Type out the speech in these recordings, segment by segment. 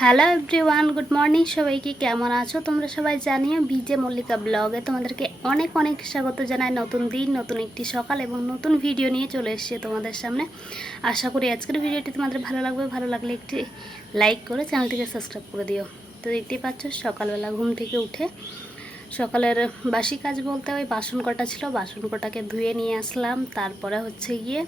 Hello everyone good morning সবাইকে কেমন আছো? তোমরা সবাই জানিও ভিজে মল্লিকা ব্লগে তোমাদেরকে অনেক অনেক স্বাগত জানাই। নতুন দিন, নতুন একটি সকাল এবং নতুন ভিডিও নিয়ে চলে এসেছি তোমাদের সামনে। আশা করি আজকের ভিডিওটি তোমাদের ভালো লাগবে। ভালো লাগলে একটি লাইক করে চ্যানেলটিকে সাবস্ক্রাইব করে দিও। তো দেখতেই পাচ্ছ, সকালবেলা ঘুম থেকে উঠে সকালের বাসি কাজ বলতে ওই বাসন কটা ছিল, বাসন কটাকে ধুয়ে নিয়ে আসলাম। তারপরে হচ্ছে গিয়ে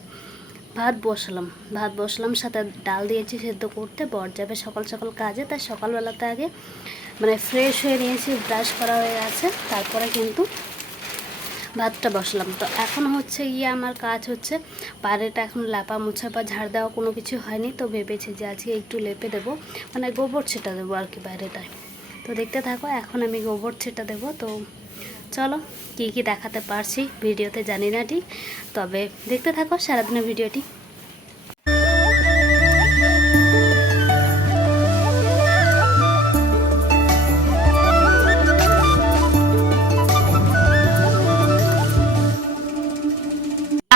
ভাত বসালাম ভাত বসালাম, সাথে ডাল দিয়েছি সেদ্ধ করতে, বর যাবে সকাল সকাল কাজে, তাই সকালবেলাতে আগে মানে ফ্রেশ হয়ে নিয়েছি ব্রাশ করা হয়ে গেছে, তারপরে কিন্তু ভাতটা বসলাম। তো এখন হচ্ছে গিয়ে আমার কাজ হচ্ছে, বাইরেটা এখন লেপা মোছা বা ঝাড় দেওয়া কোনো কিছু হয়নি, তো ভেবেছি যে আজকে একটু লেপে দেবো মানে গোবর ছেটা দেবো আর কি বাইরেটায়। তো দেখতে থাকো, এখন আমি গোবর ছেটা দেবো, তো চলো কি কি দেখাতে পারছি ভিডিওতে জানি না ঠিক তবে দেখতে থাকো সারাদিনের ভিডিওটি।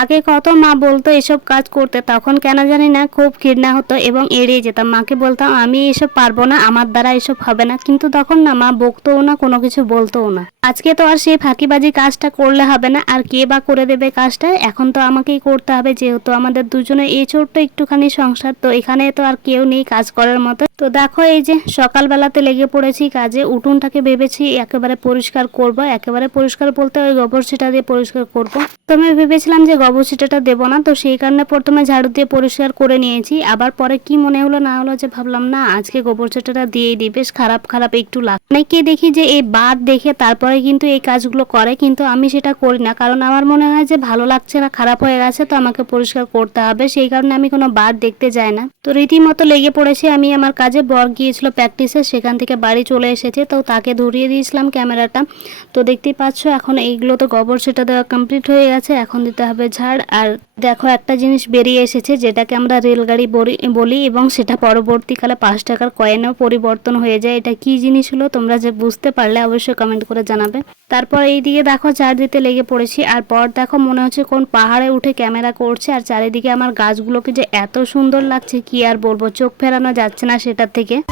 আগে কত মা বলতো এসব কাজ করতে, তখন কেন জানি না খুব ঘৃণা হতো এবং এড়িয়ে যেতাম। মাকে বলতাম, আমি এসব পারব না, আমার দ্বারা এসব হবে না। কিন্তু তখন না, মা বকতোও না, কোনো কিছু বলতোও না। আজকে তো আর সেই ফাঁকিবাজি কাজটা করলে হবে না, আর কে বা করে দেবে কাজটা? এখন তো আমাকেই করতে হবে, যেহেতু আমাদের দুজনে এই ছোট্ট একটুখানি সংসার, তো এখানে তো আর কেউ নেই কাজ করার মতো। তো দেখো এই যে, সকালবেলাতে লেগে পড়েছি কাজে, উঠোনটাকে ভেবেছি একেবারে পরিষ্কার করব। একেবারে পরিষ্কার বলতে ওই গোবর সেটা দিয়ে পরিষ্কার করব। তো আমি ভেবেছিলাম যে ছিটাটা দেবো না। তো সেই কারণে প্রথমে ঝাড়ু দিয়ে পরিষ্কার করে নিয়েছি। আবার পরে কি মনে হলো না হলো যে ভাবলাম, না, আজকে গোবর ছিটাটা দিয়েই দিই। বেশ খারাপ খারাপ একটু লাগ। অনেকে দেখি যে এই বাদ দেখে তারপরে কিন্তু এই কাজগুলো করে, কিন্তু আমি সেটা করি না। কারণ আমার মনে হয় যে ভালো লাগছে না, খারাপ হয়ে গেছে, তো আমাকে পরিষ্কার করতে হবে। সেই কারণে আমি কোনো বাদ দেখতে যাই না। তো রীতিমতো লেগে পড়েছি আমি। আমার কাজে বর গিয়েছিল প্র্যাকটিসে সেখান থেকে বাড়ি চলে এসেছে। তো তাকে ধরিয়ে দিয়েছিলাম ক্যামেরাটা তো দেখতেই পাচ্ছ, এখন এইগুলো তো গোবর সেটা দেওয়া কমপ্লিট হয়ে গেছে। এখন দিতে হবে ঝাড় আর দেখো, একটা জিনিস বেরিয়ে এসেছে, যেটাকে আমরা রেলগাড়ি বলি- এবং সেটা পরবর্তীকালে পাঁচ টাকার কয়েনেও পরিবর্তন হয়ে যায়। এটা কি জিনিস হলো? তোমরা যে বুঝতে পারলে অবশ্যই কমেন্ট করে জানাবে। তারপর এইদিকে দেখো ঝাড় দিতে লেগে পড়েছি। আর পর দেখো, মনে হচ্ছে কোন পাহাড়ে উঠে ক্যামেরা করছে। আর চারিদিকে আমার গাছগুলোকে যে এত সুন্দর লাগছে, কি আর বলব? চোখ ফেরানো যাচ্ছে না সেটার থেকে।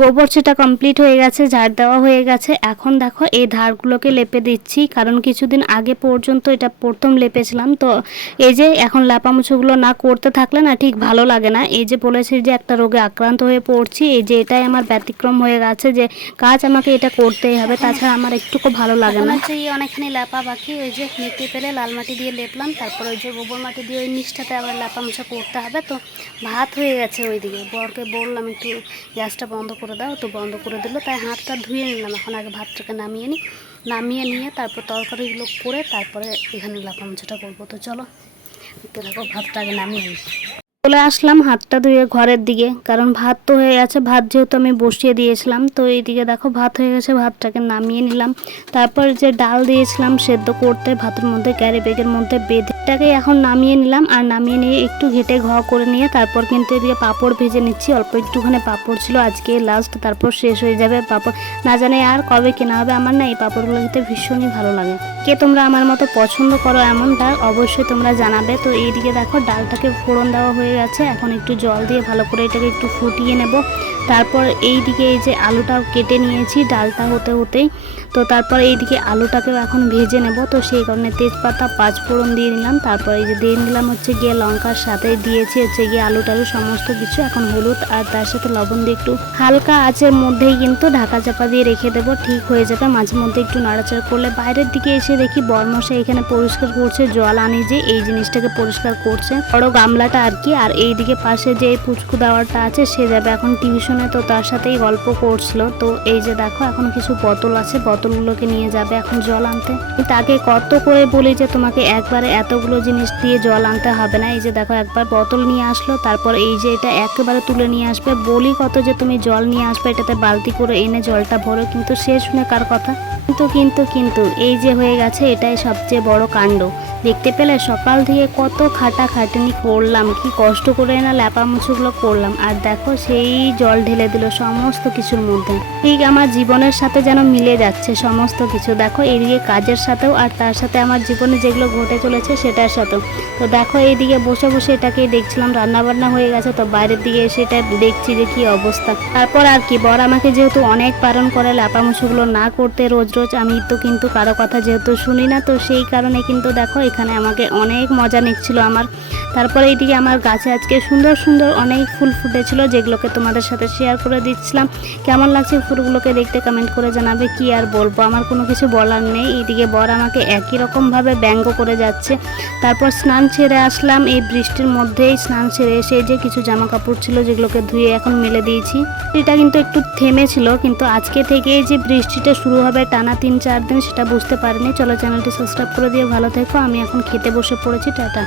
গোবর সেটা কমপ্লিট হয়ে গেছে, ঝাড় দেওয়া হয়ে গেছে। এখন দেখো, এই ধারগুলোকে লেপে দিচ্ছি, কারণ কিছুদিন আগে পর্যন্ত এটা প্রথম লেপেছিলাম। তো এই যে এখন লেপামুছোগুলো না করতে থাকলে না ঠিক ভালো লাগে না। এই যে বলেছি যে একটা রোগে আক্রান্ত হয়ে পড়ছি, এই যে এটাই আমার ব্যতিক্রম হয়ে গেছে যে কাজ আমাকে এটা করতেই হবে। তাছাড়া আমার একটুকু ভালো লাগে না। হচ্ছে এই অনেকখানি লেপা বাকি, ওই যে নিতে পেরে লাল মাটি দিয়ে লেপলাম, তারপর ওই যে গোবর মাটি দিয়ে ওই নিচটাতে আবার লেপামুছা করতে হবে। তো ভাত হয়ে গেছে ওইদিকে। বরকে বললাম একটু গ্যাসটা বন্ধ করে দাও, তো বন্ধ করে দিল। তাই হাতটা ধুয়ে নিলাম। এখন আগে ভাতটাকে নামিয়ে নিই নামিয়ে নিয়ে তারপর তরকারিগুলো করে তারপরে এখানে লাফামুচাটা করব। তো চলো, দেখতে ভাতটা আগে নামিয়ে নিই চলে আসলাম হাতটা ধুয়ে ঘরের দিকে, কারণ ভাত তো হয়ে গেছে। ভাত যেহেতু আমি বসিয়ে দিয়েছিলাম, তো এইদিকে দেখো ভাত হয়ে গেছে, ভাতটাকে নামিয়ে নিলাম। তারপর যে ডাল দিয়েছিলাম সেদ্ধ করতে, ভাতের মধ্যে, ক্যারি ব্যাগের মধ্যে বেঁধে এটাকে এখন নামিয়ে নিলাম। আর নামিয়ে নিয়ে একটু ঘেটে ঘ করে নিয়ে তারপর কিন্তু এদিকে পাঁপড় ভেজে নিচ্ছি। অল্প একটুখানি পাঁপড় ছিল, আজকে লাস্ট, তারপর শেষ হয়ে যাবে পাঁপড়। না জানি আর কবে কেনা হবে, আমার না এই পাঁপড়গুলো খেতে ভীষণই ভালো লাগে। কে তোমরা আমার মতো পছন্দ করো এমনটা অবশ্যই তোমরা জানাবে। তো এইদিকে দেখো ডালটাকে ফোড়ন দেওয়া হয়ে গেছে এখন একটু জল দিয়ে ভালো করে এটাকে একটু ফুটিয়ে নেব। তারপর এই দিকে এই যে আলুটাও কেটে নিয়েছি, ডালটা হতে হতেই। তো তারপর এইদিকে আলুটাকেও এখন ভেজে নেব। তো সেই কারণে তেজপাতা পাঁচ ফোড়ন দিয়ে নিলাম। তারপর এই যে দিয়ে নিলাম হচ্ছে গিয়ে লঙ্কার সাথে দিয়েছি হচ্ছে গিয়ে আলু টালু সমস্ত কিছু। এখন হলুদ আর তার সাথে লবণ দিয়ে একটু হালকা আঁচের মধ্যেই কিন্তু ঢাকা চাপা দিয়ে রেখে দেবো। ঠিক হয়ে যাবে। মাঝে মধ্যে একটু নাড়াচাড়া করলে বাইরের দিকে এসে দেখি বরমশা এখানে পরিষ্কার করছে, জল আনি যে এই জিনিসটাকে পরিষ্কার করছে। বড় গামলাটা আর কি। আর এই দিকে পাশে যে পুচকু দেওয়ারটা আছে, সে যাবে এখন টিউশনে। তো তার সাথেই গল্প করছিল। তো এই যে দেখো, এখন কিছু বোতল আছে। বোতল বোতলগুলোকে নিয়ে যাবে এখন জল আনতে। তাকে কত করে বলি যে তোমাকে একবারে এতগুলো জিনিস দিয়ে জল আনতে হবে না? এই যে দেখো, একবার বোতল নিয়ে আসলো, তারপর এই যে এটা একেবারে তুলে নিয়ে আসবে। বলি কত যে তুমি জল নিয়ে আসবে, এটাতে বালতি করে এনে জলটা ভরো, কিন্তু সে শুনে কার কথা? কিন্তু কিন্তু কিন্তু, এই যে হয়ে গেছে, এটাই সবচেয়ে বড় কাণ্ড। দেখতে পেলে সকাল থেকে কত খাটা খাটনি করলাম, কি কষ্ট করে না ল্যাপা মুছুগুলো করলাম। আর দেখো, সেই জল ঢেলে দিল সমস্ত কিছুর মধ্যে। ঠিক আমার জীবনের সাথে যেন মিলে যাচ্ছে সমস্ত কিছু। দেখো, এদিকে কাজের সাথেও আর তার সাথে আমার জীবনে যেগুলো ঘটে চলেছে সেটার সাথেও। তো দেখো এইদিকে বসে বসে এটাকে দেখছিলাম রান্না বান্না হয়ে গেছে, তো বাইরের দিকে এসে এটা দেখছি যে কী অবস্থা। তারপর আর কি, বর আমাকে যেহেতু অনেক বারণ করে ল্যাপা মুছুগুলো না করতে রোজ রোজ, আমি তো কিন্তু কারও কথা যেহেতু শুনি না, তো সেই কারণে কিন্তু দেখো, এখানে আমাকে অনেক মজা নিচ্ছিল আমার। তারপরে এইদিকে আমার গাছে আজকে সুন্দর সুন্দর অনেক ফুল ফুটেছিল, যেগুলোকে তোমাদের সাথে শেয়ার করে দিচ্ছিলাম। কেমন লাগছে ফুলগুলোকে দেখতে কমেন্ট করে জানাবে, কি আর বলব, আমার কোনো কিছু বলার নেই। এইদিকে বর আমাকে একই রকমভাবে ব্যঙ্গ করে যাচ্ছে। তারপর স্নান ছেড়ে আসলাম। এই বৃষ্টির মধ্যেই স্নান ছেড়ে এসে যে কিছু জামা কাপড় ছিল যেগুলোকে ধুয়ে এখন মেলে দিয়েছি। এটা কিন্তু একটু থেমেছিল, কিন্তু আজকে থেকে যে বৃষ্টিটা শুরু হবে টানা তিন চার দিন, সেটা বুঝতে পারিনি। চলো চ্যানেলটি সাবস্ক্রাইব করে দিয়ে ভালো থেকো। আমি এখন খেতে বসে পড়েছি। টাটা।